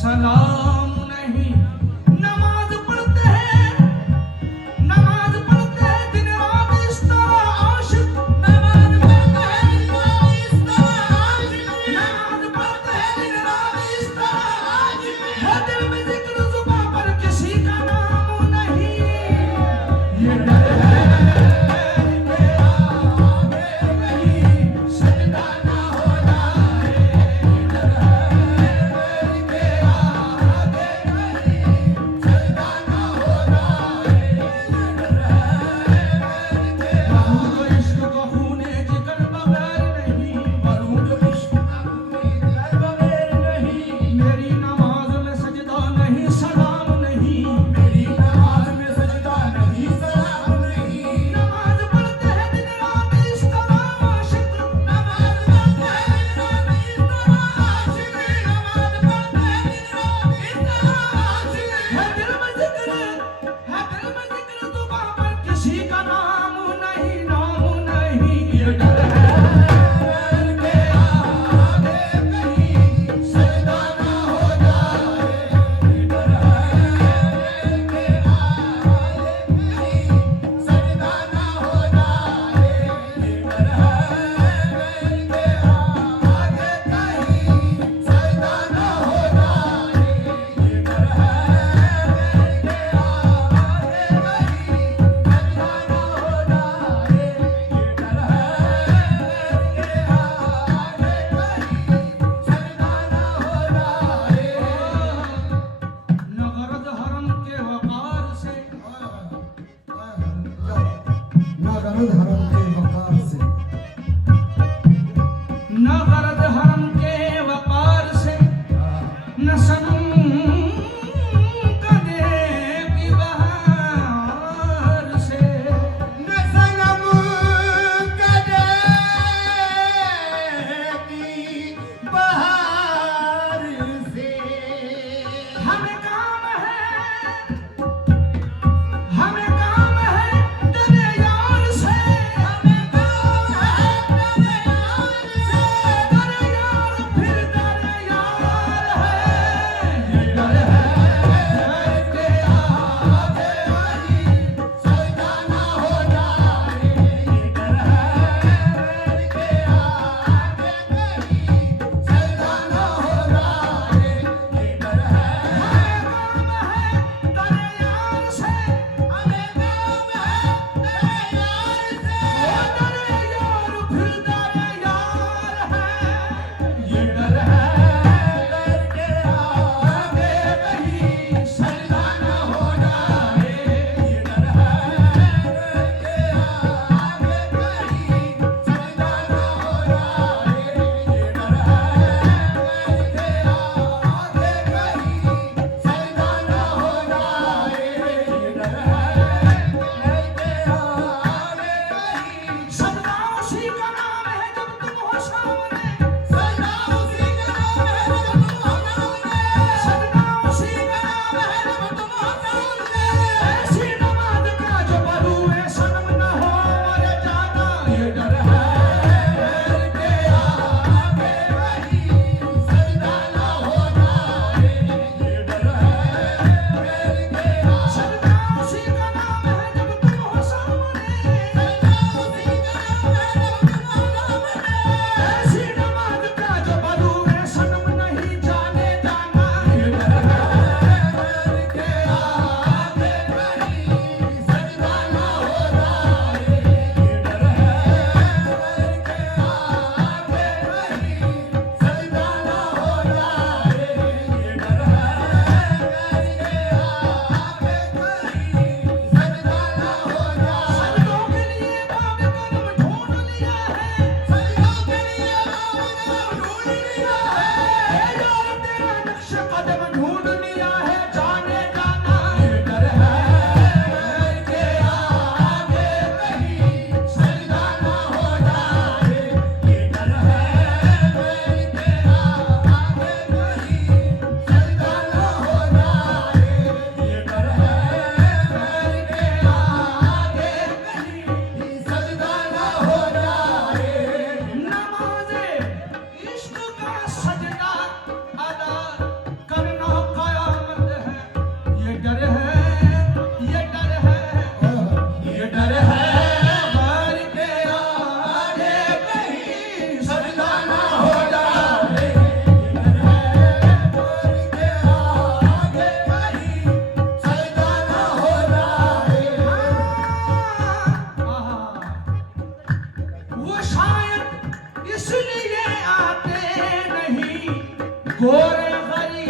सलाम नहीं। नमाज पढ़ते हैं, नमाज पढ़ते हैं दिन रात इस तरह आशिक, नमाज पढ़ते हैं दिन रात इस तरह आशिक, नमाज पढ़ते हैं दिन रात इस तरह आशिक, है दिल में जिक्र जुबां पर किसी का नाम नहीं। ये डर है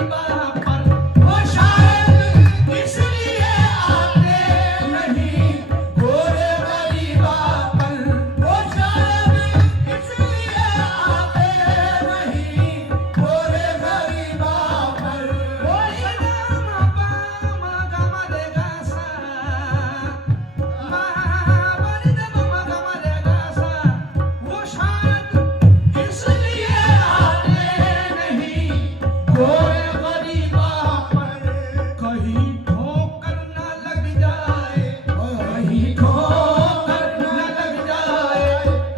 गरीबा पर वो शायद इसलिए आते नहीं गोरे गरीबा पर वो शायद इसलिए आते नहीं गोरे गरीबा पर वो सलाम पामा गमले गासा महाबली दम गमले गासा वो शायद इसलिए आते नहीं गोरे गरीबा पर कहीं ठोकर न लग जाए कहीं ठोकर न लग जाए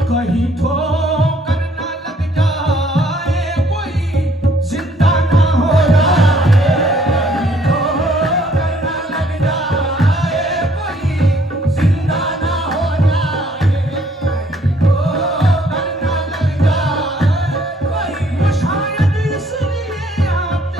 कहीं ठोकर न लग जाए कोई जिंदा ना हो जाए कहीं ठोकर न लग जाए कोई जिंदा ना हो जाए कहीं ठोकर न लग जाए कोई वो शायद इसलिए आते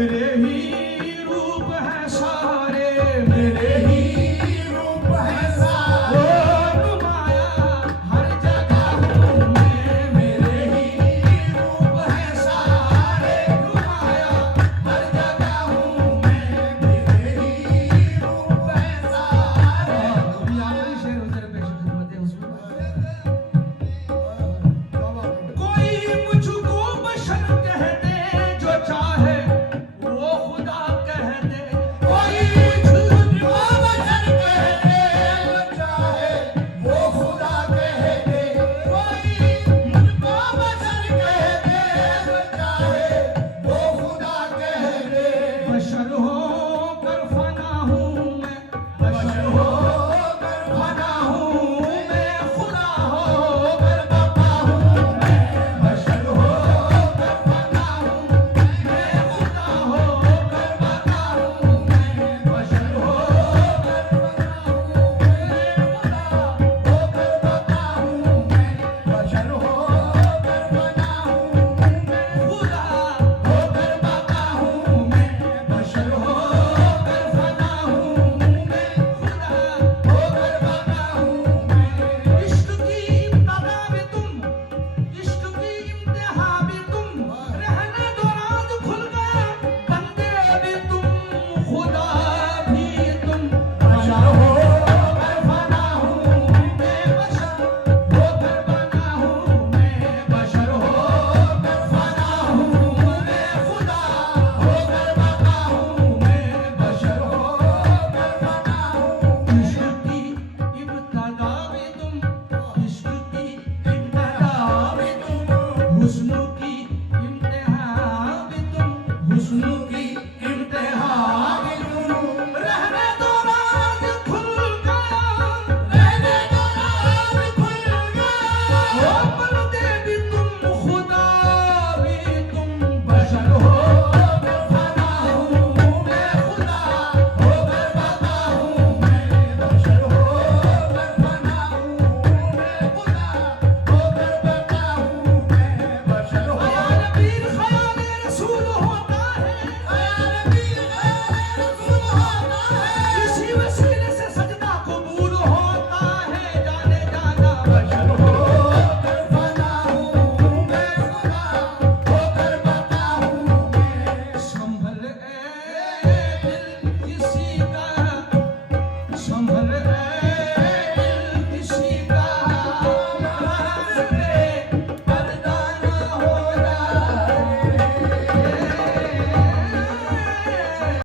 मेरे ही रूप है सारे, मेरे ही रूप है सारे, नुमाया हर जगह हूँ मैं, मेरे ही रूप है सारे, नुमाया हर जगह हूँ मैं, मेरे ही रूप है सारे। तुम्ही आवडी शेर होते पेशंट मध्ये उसमें कोई मुझको बशर कह दे, जो चाहे वो खुदा कह दे, कोई मुझको बशर कह दे, जो चाहे वो खुदा कह दे, कोई मुझको बशर कह दे, जो चाहे वो खुदा कह दे। बशर होकर फना हूँ मैं, बशर हो होकर फना हूँ मैं, खुदा होकर बपा हूँ मैं, बशर होकर फना हूँ मैं, खुदा होकर बता हूँ मैं, बशर होकर होकर बपा हूँ मैं, बशर होकर बना हूँ मैं, खुदा होकर बपा हूँ मैं, बशर होकर फना हूँ मैं, खुदा होकर बना हूँ मैं। इश्क की इब्तदा में तुम, इश्क की इंतहा में तुम, रहने दो राज खुल गया, बंदे भी तुम, खुदा भी तुम, बशर होकर फना हूँ मैं, बशर होकर बना हूँ मैं, बशर होकर फना हूँ मैं, खुदा होकर बपा हूँ मैं, बशर होकर बना हूँ मैं। इश्क की इब्तदा में तुम, इश्क की इब्तदा में तुम, हुस्न की इंतहा में तुम, हुस्न की